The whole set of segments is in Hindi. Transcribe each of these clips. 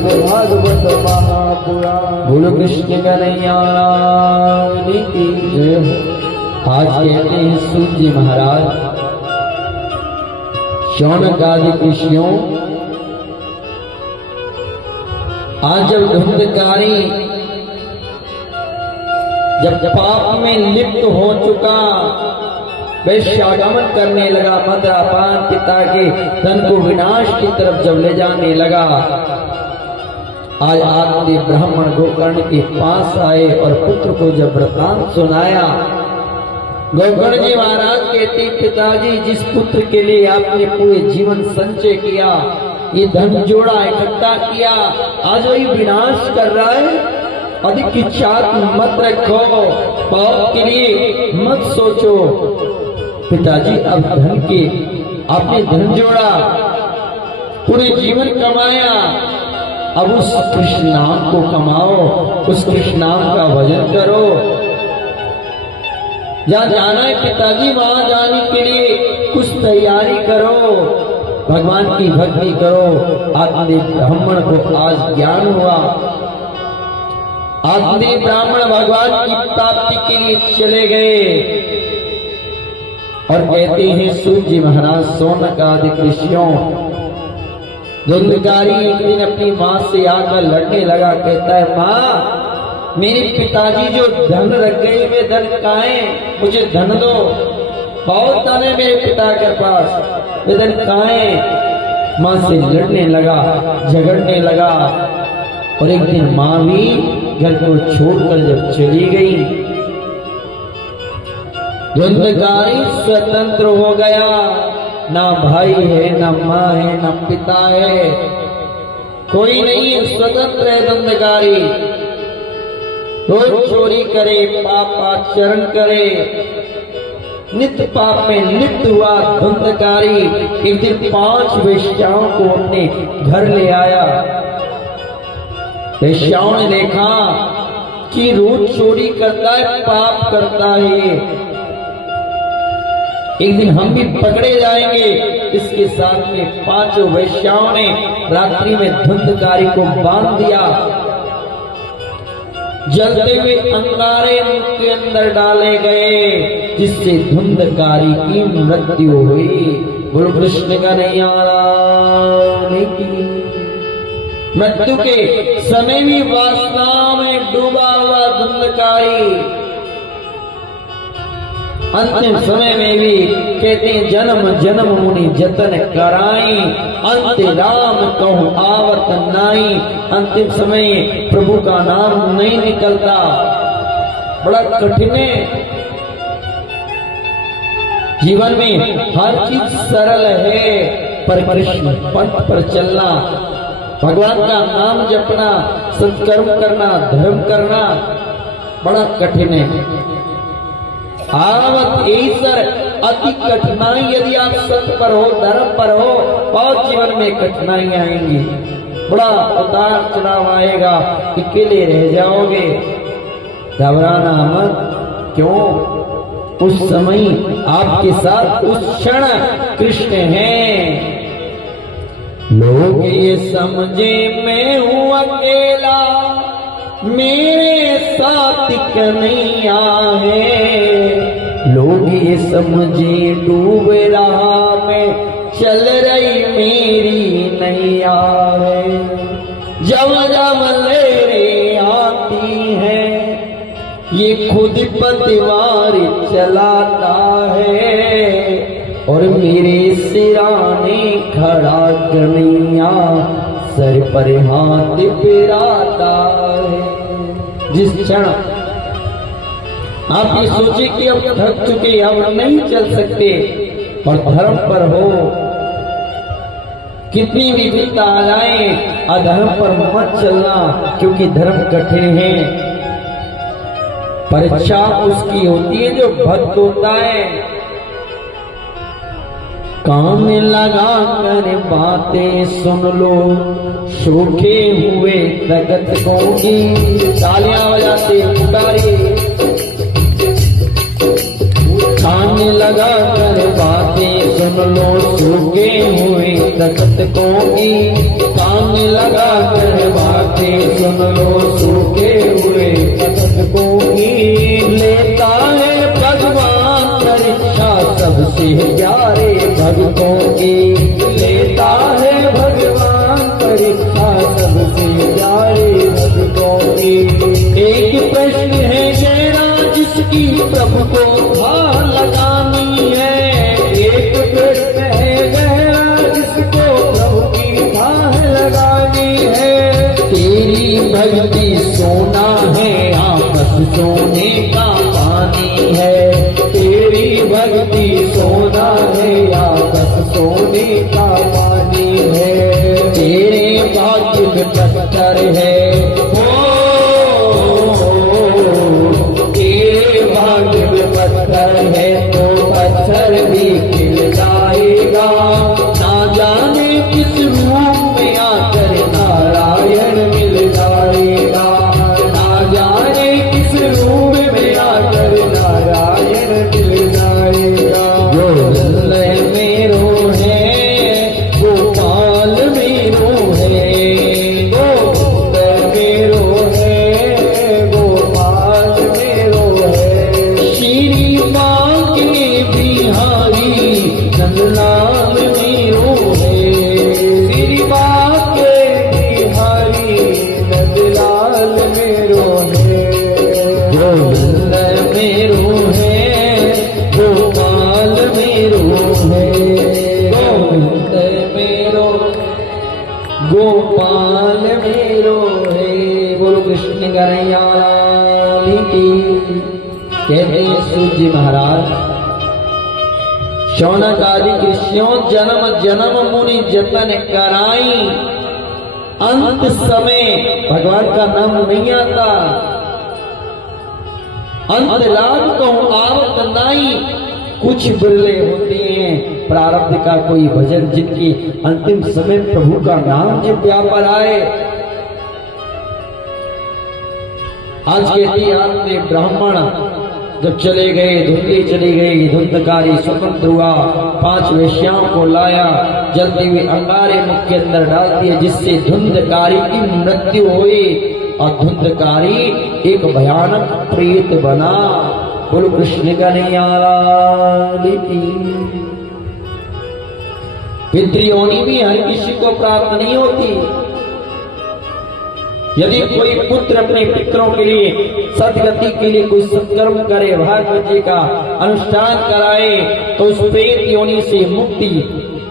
श्रीमद् भागवत महापुराण। बोलो कृष्ण कन्हैया की जय हो। आज कहते हैं सूत जी महाराज शौनक आदि ऋषियों, आज जब धुंधकारी जब पाप में लिप्त हो चुका, वैश्यागमन करने लगा, मद्रापान पिता के धन को विनाश की तरफ जब ले जाने लगा, आज आदि ब्राह्मण गोकर्ण के पास आए और पुत्र को जब वृतांत सुनाया, गोकर्ण जी महाराज कहते पिताजी जिस पुत्र के लिए आपने पूरे जीवन संचय किया, ये धन जोड़ा इकट्ठा किया, आज वही विनाश कर रहा है। अधिक इच्छा मत रखो, पाप के लिए मत सोचो। पिताजी अब धन के आपने धन जोड़ा, पूरे जीवन कमाया, अब उस कृष्ण नाम को कमाओ, उस कृष्ण नाम का भजन करो। जहाँ जाना है पिताजी वहां जाने के लिए कुछ तैयारी करो, भगवान की भक्ति करो। आदि ब्राह्मण को आज ज्ञान हुआ, आदि ब्राह्मण भगवान की प्राप्ति के लिए चले गए और कहते हैं सूत जी महाराज शौनक आदि ऋषियों, धुंधकारी एक दिन अपनी माँ से आकर लड़ने लगा, कहता है माँ मेरे पिताजी जो धन रख गए वे धन कहाँ है, मुझे धन दो, बहुत धन है मेरे पिता के पास, वे धन कहाँ है। माँ से लड़ने लगा, झगड़ने लगा और एक दिन माँ भी घर को छोड़कर जब चली गई, धुंधकारी स्वतंत्र हो गया, ना भाई है, ना माँ है, ना पिता है, कोई नहीं है, स्वतंत्र है धुंधकारी। रोज चोरी करे, पाप आचरण करे, नित्य पाप में लिप्त हुआ धुंधकारी एक दिन 5 वेश्याओं को अपने घर ले आया। वेश्याओं ने देखा कि रोज चोरी करता है, पाप करता है, एक दिन हम भी पकड़े जाएंगे। इसके साथ में 5 वेश्याओं ने रात्रि में धुंधकारी को बांध दिया, जलते हुए अंगारे उनके अंदर डाले गए, जिससे धुंधकारी की मृत्यु हुई। बोलो कृष्ण कन्हैया की। मृत्यु के समय भी वासना में डूबा हुआ धुंधकारी, अंतिम समय में भी कहते हैं जन्म जन्म मुनि जतन कराई, अंत राम कहूँ आवत नाई। अंतिम समय प्रभु का नाम नहीं निकलता, बड़ा कठिन है। जीवन में हर चीज सरल है, पर कृष्ण पंथ पर चलना, भगवान का नाम जपना, सत्कर्म करना, धर्म करना बड़ा कठिन है। आवत ईश्वर अति कठिनाई, यदि आप सत्य पर हो, धर्म पर हो, और जीवन में कठिनाई आएंगी, बड़ा उतार चढ़ाव आएगा, अकेले रह जाओगे। घबराना मत, क्यों? उस समय आपके साथ उस क्षण कृष्ण हैं। लोग ये समझे मैं हूँ अकेला, मेरे साथ कन्हैया है। लोग ये समझे डूब रहा मैं, चल रही मेरी नैया है। जब जब लहरें आती है, ये खुद पतवार चलाता है, और मेरे सिराने खड़ा कन्हैया सर पर हाथ फिराता है। जिस क्षण आप ये सोचे कि अब थक चुके, अब नहीं चल सकते, और धर्म पर हो, कितनी भी विपत्ता आ जाए, अधर्म पर मत चलना, क्योंकि धर्म कठिन है। परीक्षा उसकी होती है जो भक्त होता है। कान लगा कर बातें सुन लो, सूखे हुए जगत को की। तालियां बजाते पुकारिए। कान लगा कर बातें सुन लो, सूखे हुए जगत को की। कान लगा कर सुन लो सूखे हुए को लेता है भगवान परीक्षा सबसे प्यारे भक्तों की। लेता है भगवान परीक्षा सबसे प्यारे भक्तों की। एक प्रश्न है गहरा जिसकी प्रभु को भार लगानी है। एक प्रश्न है गहरा जिसको प्रभु की भार लगानी है। तेरी भक्ति सोना है आपस सोने का पानी है। तेरी भक्ति सोना है आपस सोने का पानी है। तेरे भाग्य में पत्थर है तेरे भाग्य में पत्थर है तो पत्थर भी खिल जाएगा। ना जाने किस रूप में आकर नारायण मिल जाएगा। ना जाने किस रूप में आकर नारायण मिल जाएगा। जो लय मेरो है गोपाल मेरो है। गोविंद मेरो है गोपाल मेरो है। श्री मांगने बिहारी नंदलाल मेरो है। श्री मांगे बिहारी नंदलाल मेरो है। गोविंद मेरो है गोपाल मेरो है। गोविंद मेरो गोपाल मेरो है। बोलो कृष्ण कन्हैया लाल की। कहते हैं सूत जी महाराज शौनक आदि ऋषियों जन्म जन्म मुनि जतन कराई। अंत समय भगवान का नाम नहीं आता। अंत लाभ कहूं आवत नाई। कुछ बिरले होते हैं प्रारब्ध का कोई भजन जिनकी अंतिम समय प्रभु का नाम जब व्यापार आए। आज के इतिहास में ब्राह्मण जब चले गए धुंधली चली गई धुंधकारी स्वतंत्र हुआ। 5 वेश्याओं को लाया जलते हुए अंगारे मुख के अंदर डाल दिए जिससे धुंधकारी की मृत्यु हुई और धुंधकारी एक भयानक प्रेत बना। बोलो कृष्ण कन्हैया लाल की। पितृयोनि भी हर किसी को प्राप्त नहीं होती। यदि कोई पुत्र अपने पितरों के लिए सदगति के लिए कोई सत्कर्म करे भागवत जी का अनुष्ठान कराए तो उस प्रेत योनि से मुक्ति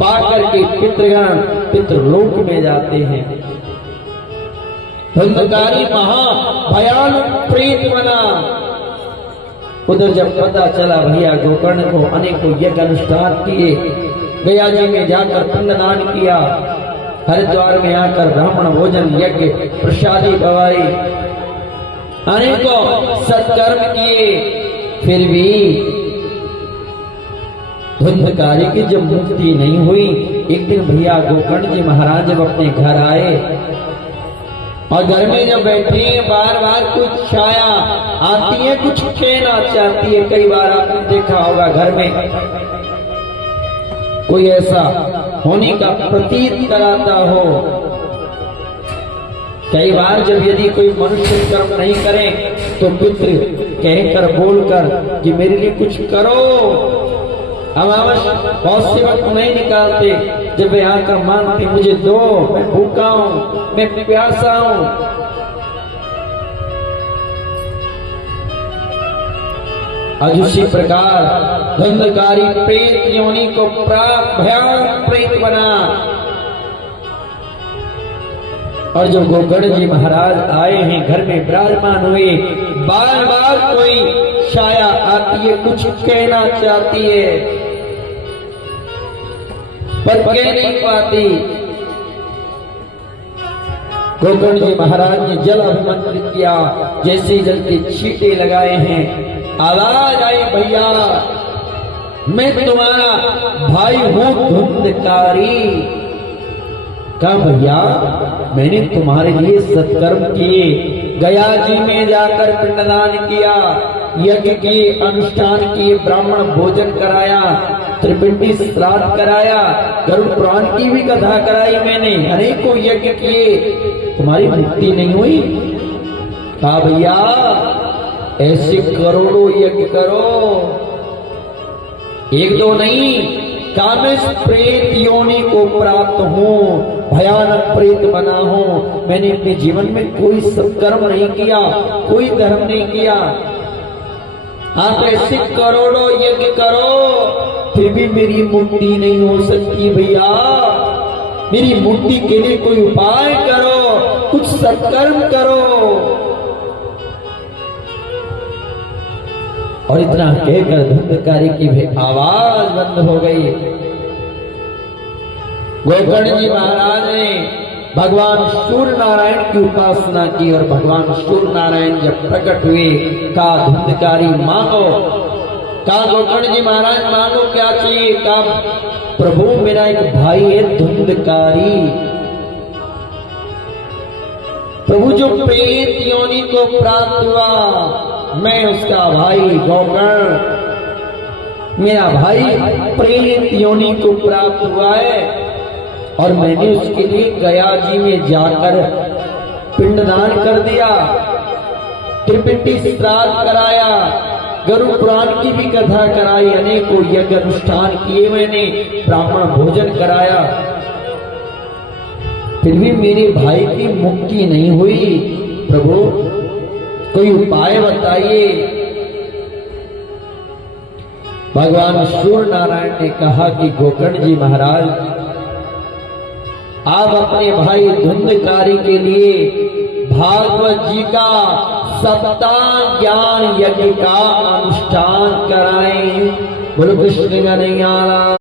पाकर के पितृगण पितृलोक में जाते हैं। धुंधकारी महा भयानक प्रेत बना। उधर जब पता चला भैया गोकर्ण को अनेकों यज्ञ अनुष्ठान किए। गया जी में जाकर पिंडदान किया। हरिद्वार में आकर ब्राह्मण भोजन यज्ञ प्रसादी गवाई। अनेकों सत्कर्म किए। फिर भी धुंधकारी की जब मुक्ति नहीं हुई। एक दिन भैया गोकर्ण जी महाराज जब अपने घर आए और घर में जब बैठे बार बार कुछ छाया आती है कुछ कहना चाहती है। कई बार आपने देखा होगा घर में कोई ऐसा होने का प्रतीत कराता हो। कई बार जब यदि कोई मनुष्य कर्म नहीं करे तो पितृ कहकर बोलकर कि मेरे लिए कुछ करो। हम अवश्य बहुत से वक्त नहीं निकालते जब वे आकर मांगते मुझे दो, मैं भूखा हूं, मैं प्यासा हूं। आज उसी प्रकार धुंधकारी प्रेत योनि को भयानक प्रेत बना। और जो गोकर्ण जी महाराज आए हैं घर में विराजमान हुए। बार बार कोई छाया आती है कुछ कहना चाहती है पर कह नहीं पाती। गोकर्ण जी महाराज ने जल अभिमंत्रित किया। जैसे जल के छींटे लगाए हैं आवाज आई भैया मैं तुम्हारा भाई हूं धुंधकारी। कहा भैया मैंने तुम्हारे लिए सत्कर्म किए। गया जी में जाकर पिंडदान किया, यज्ञ किए, अनुष्ठान किए, ब्राह्मण भोजन कराया। त्रिपिंडी श्राद्ध कराया, गरुड़ पुराण की भी कथा कराई मैंने, अनेकों यज्ञ किए, तुम्हारी मुक्ति नहीं हुई। कहा भैया ऐसे करोड़ों यज्ञ करो, एक दो नहीं, कामिस प्रेत योनि को प्राप्त हूं, भयानक प्रेत बना हूं। मैंने अपने जीवन में कोई सत्कर्म नहीं किया, कोई धर्म नहीं किया। आप ऐसे करोड़ों यज्ञ करो फिर भी मेरी मुक्ति नहीं हो सकती भैया, मेरी मुक्ति के लिए कोई उपाय करो, कुछ सत्कर्म करो। और इतना कहकर धुंधकारी की भी आवाज बंद हो गई। गोकर्ण जी महाराज ने भगवान सूर्य नारायण की उपासना की और भगवान सूर्य नारायण जब प्रकट हुए, कहा धुंधकारी मांगो। कहा गोकर्ण जी महाराज मांगो क्या चाहिए। कहा प्रभु मेरा एक भाई है धुंधकारी, प्रभु जो प्रेत योनि को प्राप्त हुआ, मैं उसका भाई गोकर्ण, मेरा भाई प्रेत योनि को प्राप्त हुआ है और मैंने उसके लिए गया जी में जाकर पिंडदान कर दिया, त्रिपिंडी श्राद्ध कराया, गरुड़ पुराण की भी कथा कराई, अनेकों यज्ञ अनुष्ठान किए मैंने, ब्राह्मण भोजन कराया, फिर भी मेरे भाई की मुक्ति नहीं हुई। प्रभु कोई उपाय बताइए। भगवान सूर्य नारायण ने कहा कि गोकर्ण जी महाराज आप अपने भाई धुंधकारी के लिए भागवत जी का सप्ताह ज्ञान यज्ञ का अनुष्ठान कराएं। बोलो कृष्ण कन्हैया।